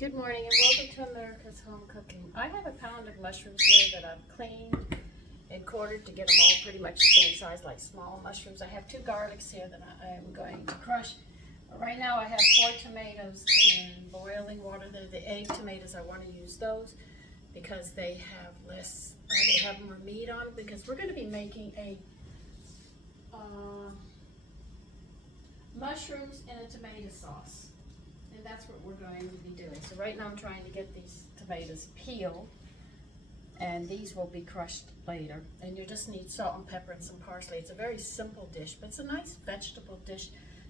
Good morning and welcome to America's Home Cooking. I have a pound of mushrooms here that I've cleaned and quartered to get them all pretty much the same size, like small mushrooms. I have 2 garlics here that I am going to crush. Right now I have 4 tomatoes in boiling water. They're the egg tomatoes. I want to use those because they have less, they have more meat on them, because we're going to be making a mushrooms and a tomato sauce. And that's what we're going to be doing. So right now I'm trying to get these tomatoes peeled, and these will be crushed later. And you just need salt and pepper and some parsley. It's a very simple dish, but it's a nice vegetable dish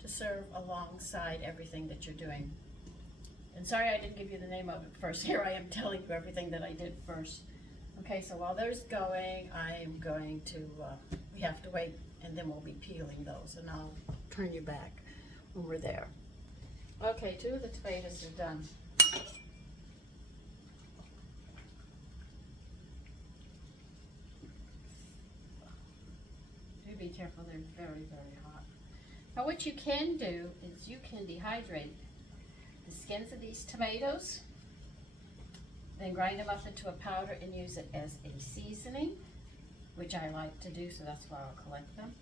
to serve alongside everything that you're doing. And sorry I didn't give you the name of it first. Here I am telling you everything that I did first. Okay, so while there's going, I am going to, we have to wait, and then we'll be peeling those, and I'll turn you back when we're there. Okay, 2 of the tomatoes are done. Do be careful, they're very, very hot. Now what you can do is you can dehydrate the skins of these tomatoes, then grind them up into a powder and use it as a seasoning, which I like to do, so that's why I'll collect them.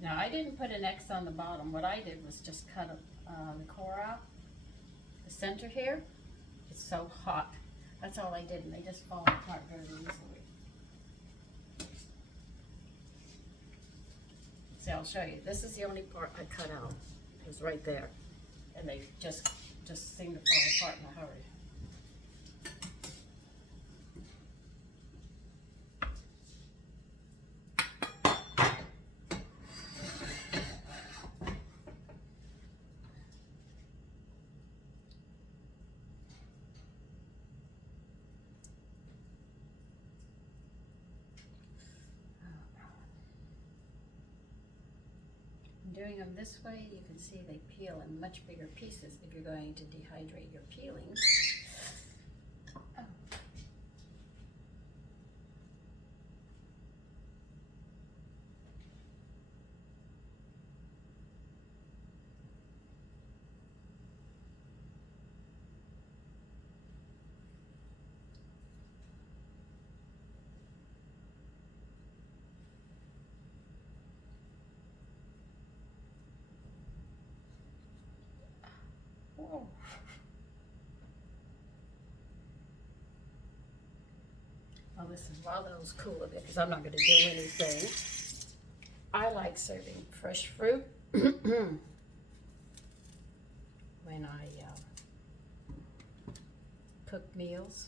Now I didn't put an X on the bottom. What I did was just cut the core out. The center here, it's so hot. That's all I did, and they just fall apart very easily. See, I'll show you. This is the only part I cut out. It was right there. And they just seem to fall apart in a hurry. Doing them this way, you can see they peel in much bigger pieces if you're going to dehydrate your peelings. Oh. Whoa. Well, this is while those cool a bit, because I'm not going to do anything. I like serving fresh fruit when I cook meals.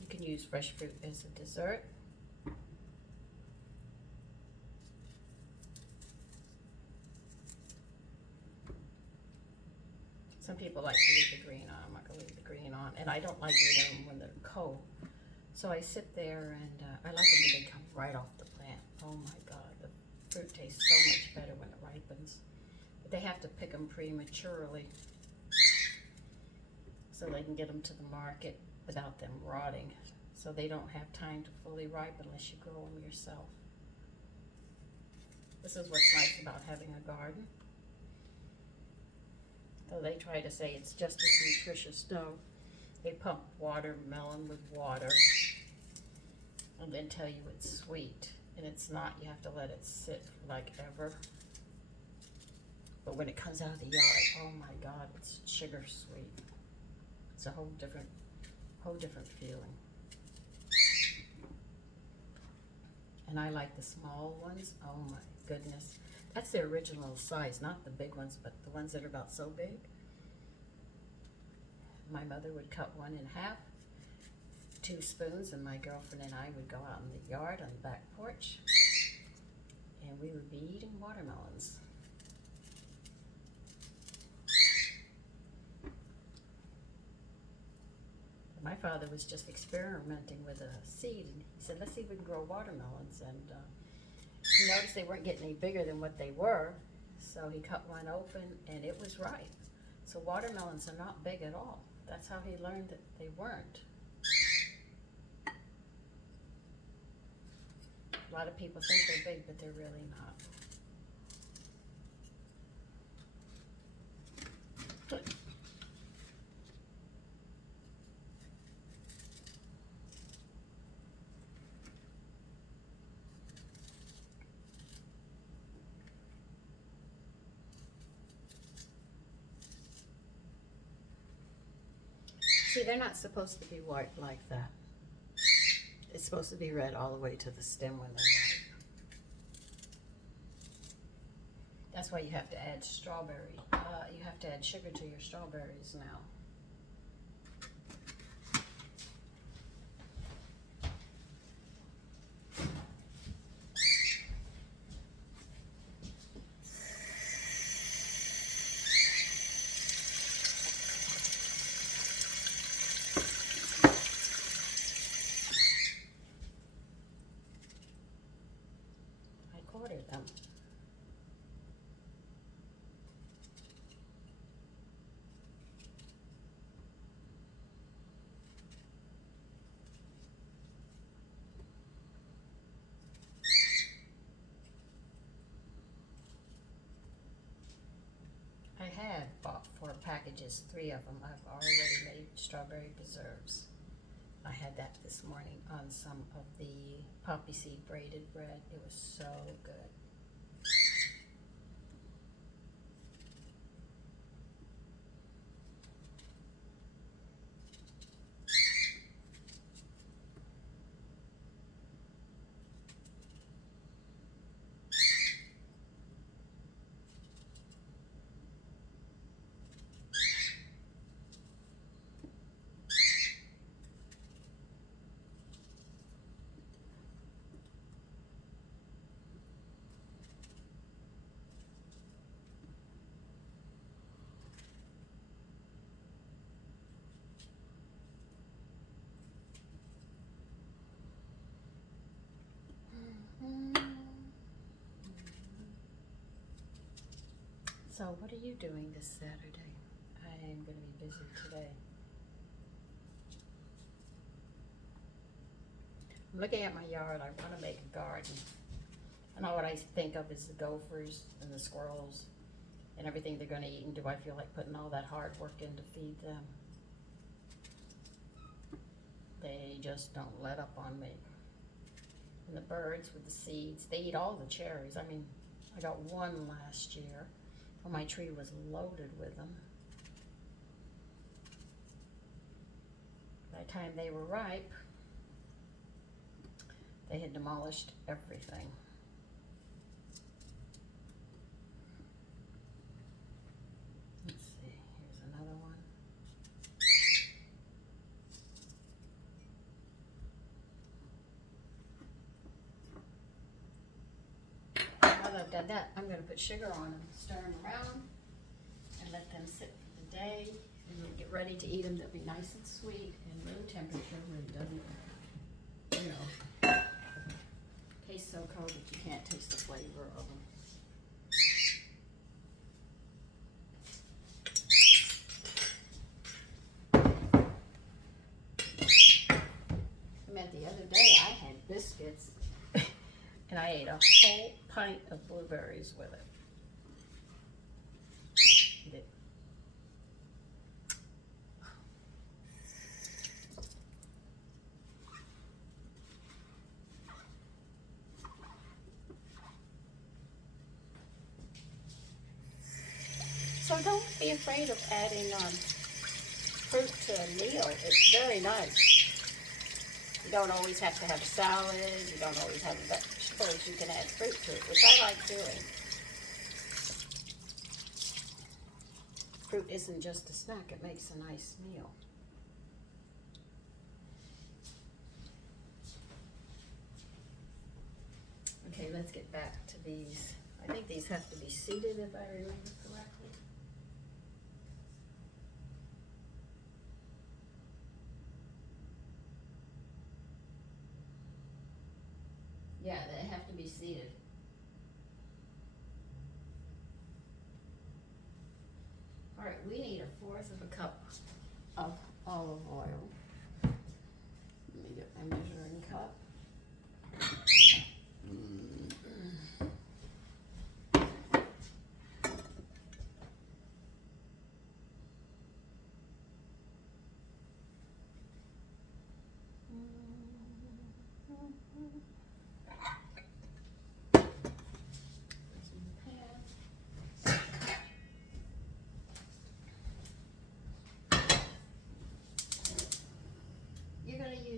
You can use fresh fruit as a dessert. Some people like to leave the green on. I'm not going to leave the green on. And I don't like eating them when they're cold. So I sit there, and I like them when they come right off the plant. Oh my God, the fruit tastes so much better when it ripens. But they have to pick them prematurely so they can get them to the market without them rotting. So they don't have time to fully ripen unless you grow them yourself. This is what's nice about having a garden. Though they try to say it's just as nutritious. No, they pump watermelon with water and then tell you it's sweet, and it's not. You have to let it sit for like ever. But when it comes out of the yard, oh my God, it's sugar sweet. It's a whole different feeling. And I like the small ones. Oh my goodness. That's the original size, not the big ones, but the ones that are about so big. My mother would cut one in half, 2 spoons, and my girlfriend and I would go out in the yard on the back porch, and we would be eating watermelons. My father was just experimenting with a seed, and he said, let's see if we can grow watermelons, and he noticed they weren't getting any bigger than what they were, so he cut one open, and it was ripe. So watermelons are not big at all. That's how he learned that they weren't. A lot of people think they're big, but they're really not. See, they're not supposed to be white like that. It's supposed to be red all the way to the stem when they're ripe. That's why you have to add strawberry. You have to add sugar to your strawberries now. I quartered them. I had bought 4 packages, 3 of them. I've already made strawberry preserves. I had that this morning on some of the poppy seed braided bread. It was so good. So what are you doing this Saturday? I am going to be busy today. I'm looking at my yard. I want to make a garden. I know what I think of is the gophers and the squirrels and everything they're going to eat, and do I feel like putting all that hard work in to feed them? They just don't let up on me. And the birds with the seeds, they eat all the cherries. I mean, I got one last year. Well, my tree was loaded with them. By the time they were ripe, they had demolished everything. Let's see, here's another one. Now that I've done that, I'm going to put sugar on them, stir them around, and let them sit for the day. And we'll get ready to eat them. They'll be nice and sweet, and room temperature really doesn't, you know, taste so cold that you can't taste the flavor of them. I meant the other day I had biscuits and I ate a whole pint of blueberries with it. So don't be afraid of adding fruit to a meal. It's very nice. You don't always have to have a salad. You don't always have vegetables. You can add fruit to it, which I like doing. Fruit isn't just a snack. It makes a nice meal. Okay, let's get back to these. I think these have to be seeded if I remember correctly. Yeah, they have to be seeded. All right, we need 1/4 of a cup of olive oil. Let me get my measuring cup.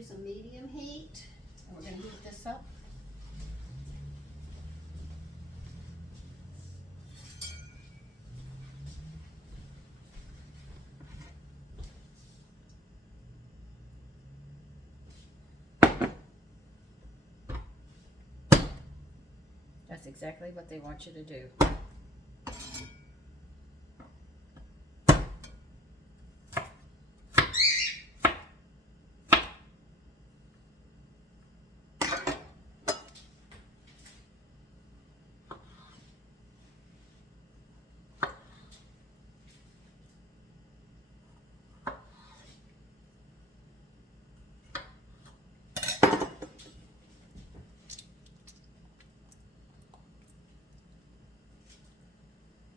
use a medium heat. And we're gonna heat this up. That's exactly what they want you to do.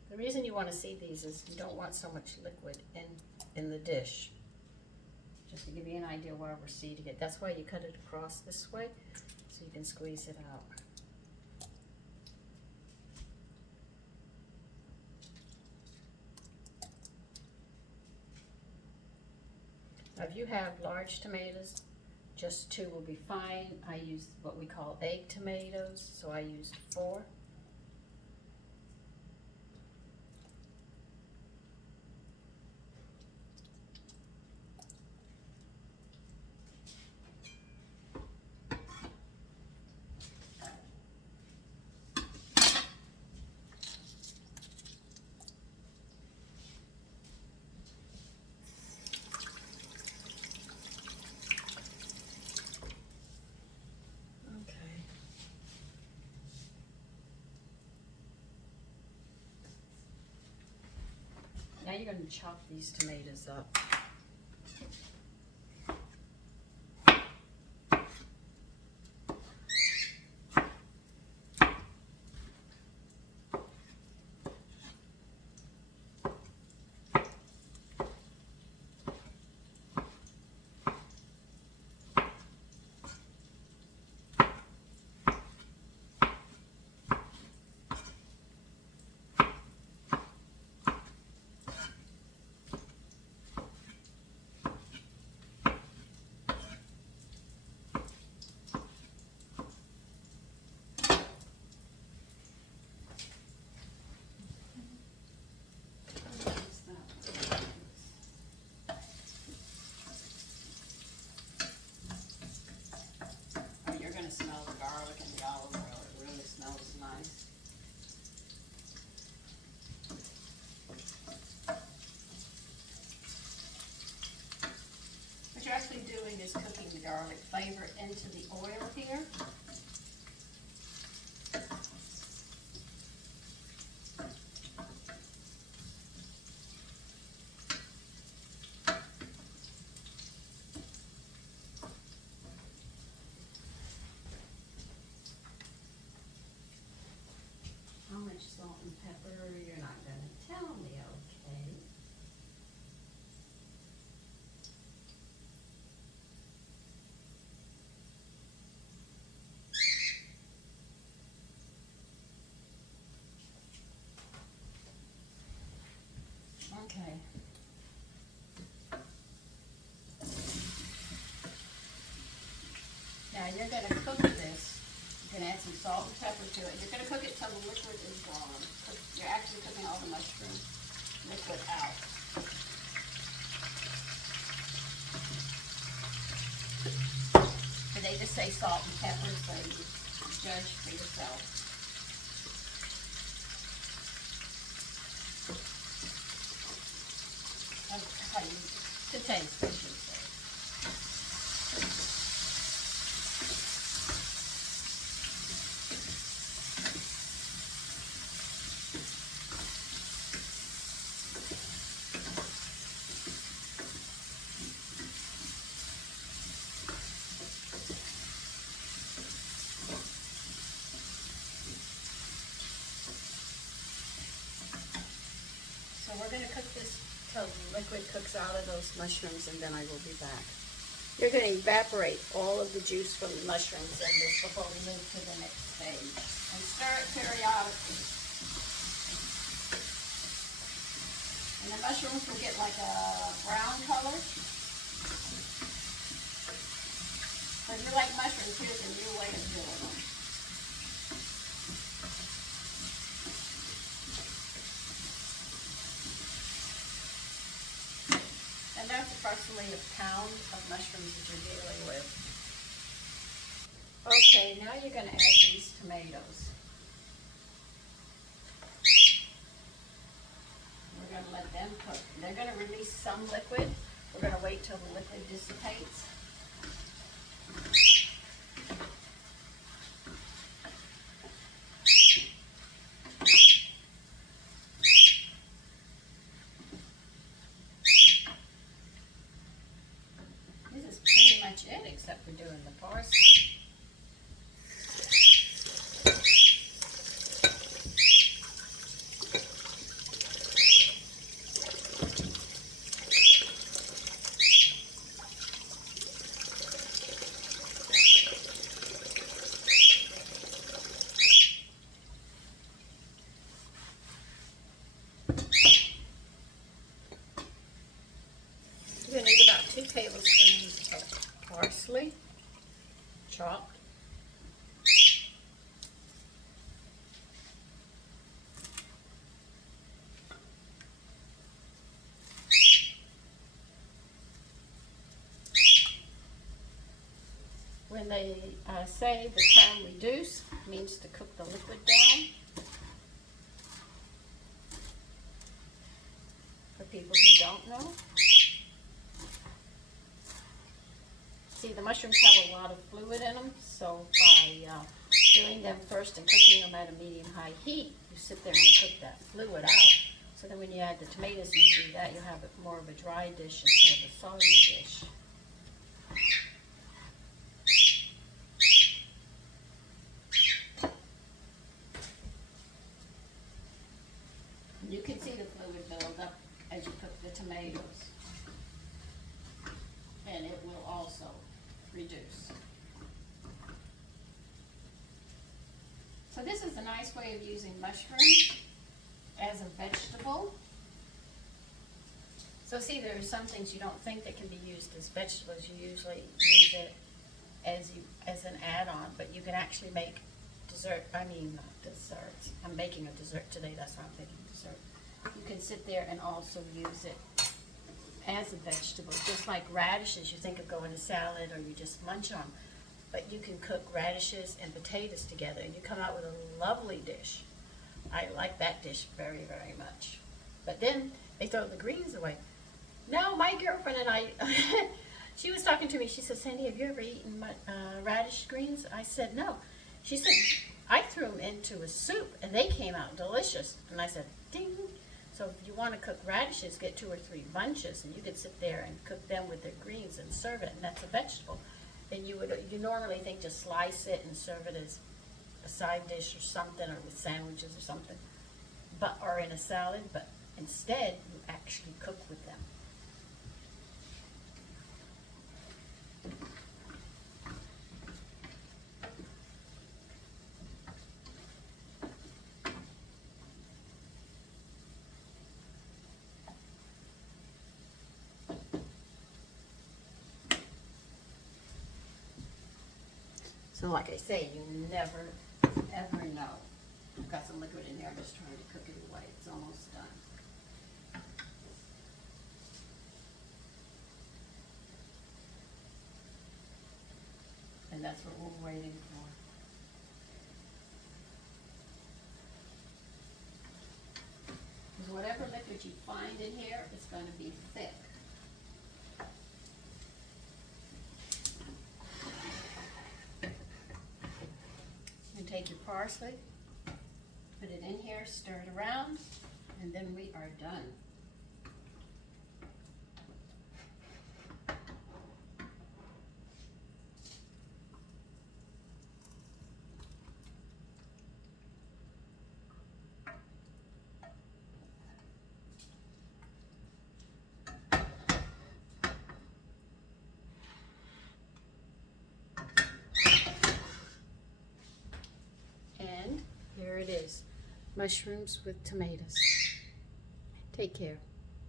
The reason you want to see these is you don't want so much liquid in the dish. Just to give you an idea why we're seeding it. That's why you cut it across this way, so you can squeeze it out. Now, if you have large tomatoes, just 2 will be fine. I use what we call egg tomatoes, so I used 4. Now you're going to chop these tomatoes up. Smell the garlic and the olive oil. It really smells nice. What you're actually doing is cooking the garlic flavor into the oil here. How much salt and pepper? You're not going to tell me, okay? Okay. Now you're going to cook this. You can add some salt and pepper to it. You're going to cook it till the liquid is gone. You're actually cooking all the mushroom liquid out. But they just say salt and pepper, so you judge for yourself. To taste, I should say. So we're going to cook this till the liquid cooks out of those mushrooms, and then I will be back. You're going to evaporate all of the juice from the mushrooms in this before we move to the next stage. And stir it periodically. And the mushrooms will get like a brown color. you like mushrooms, here's a new way of doing them. And that's approximately a pound of mushrooms that you're dealing with. Okay, now you're going to add these tomatoes. We're going to let them cook. They're going to release some liquid. We're going to wait till the liquid dissipates. This is pretty much it, except for doing the parsley. You're going to need about 2 tablespoons of parsley, chopped. When they say the term reduce, means to cook the liquid down. For people who don't know. See, the mushrooms have a lot of fluid in them, so by doing them first and cooking them at a medium-high heat, you sit there and you cook that fluid out. So then when you add the tomatoes and you do that, you'll have more of a dry dish instead of a soggy dish. You can see the fluid build up as you cook the tomatoes. And it will also reduce. So this is a nice way of using mushrooms as a vegetable. So see, there are some things you don't think that can be used as vegetables. You usually use it as an add-on, but you can actually make desserts. I'm making a dessert today, that's why I'm making dessert. You can sit there and also use it as a vegetable, just like radishes. You think of going to salad or you just munch on them, but you can cook radishes and potatoes together and you come out with a lovely dish. I like that dish very, very much. But then they throw the greens away. No, my girlfriend and I, she was talking to me, she said, Sandy, have you ever eaten radish greens? I said, no. She said, I threw them into a soup and they came out delicious. And I said, ding. So if you want to cook radishes, get 2 or 3 bunches and you could sit there and cook them with their greens and serve it, and that's a vegetable. And you normally think just slice it and serve it as a side dish or something, or with sandwiches or something, or in a salad, but instead you actually cook with them. So like I say, you never, ever know. I've got some liquid in there, I'm just trying to cook it away. It's almost done. And that's what we're waiting for. Because whatever liquid you find in here, it's going to be thick. Take your parsley, put it in here, stir it around, and then we are done. Here it is, mushrooms with tomatoes. Take care.